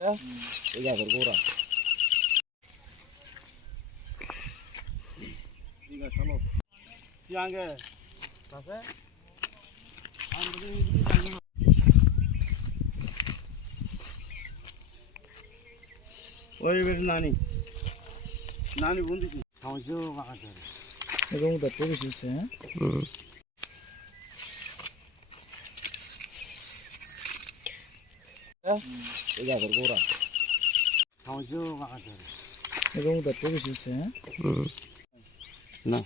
এই গাছের গোড়া ঠিক আছে চলো কি আগে আছে ওই বেশ নানি নানি বন্ধু খাওয়াইছো কাকা এবং তো পুলিশ আছে হ্যাঁ এই গাছের গোড়া খাওয়াইছো কাকা এবং তো পুলিশ আছে না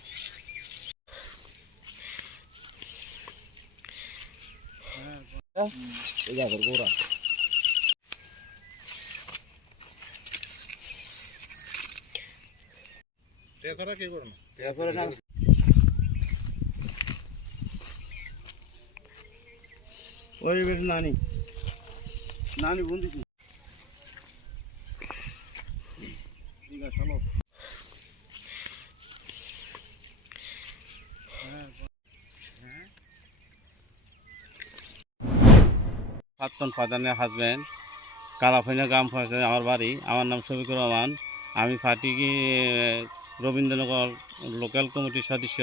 এই গাছের গোড়া তেতরা কি করব তেতরা না ওই বেশ নানি নানি বন্ধু ঠিক আছে চলো প্রাক্তন ফাদানের হাজব্যান্ড কালাফাইনা গ্রাম পঞ্চায়েত আমার বাড়ি। আমার নাম শফিকুর রহমান। আমি ফাটিকি রবীন্দ্রনগর লোকাল কমিটির সদস্য।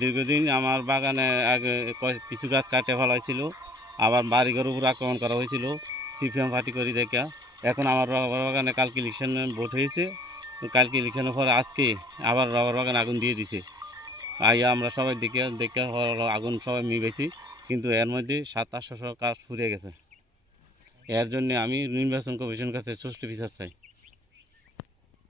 দীর্ঘদিন আমার বাগানে আগে কিছু গাছ কাটে ফেলাইছিল, আবার বাড়িঘর উপর আক্রমণ করা হয়েছিল সিপিএম পার্টি করি দেখা। এখন আমার রবার বাগানে কালকে ইলেকশন ভোট হয়েছে, কালকে ইলেকশনের পরে আজকে আবার রবার বাগানে আগুন দিয়ে দিছে। আইয়া আমরা সবাই দেখে আগুন সবাই নিবেছি, কিন্তু এর মধ্যে 700-800 কাজ ফুরিয়ে গেছে। এর জন্য আমি নির্বাচন কমিশনের কাছে সুষ্ঠু বিচার চাই।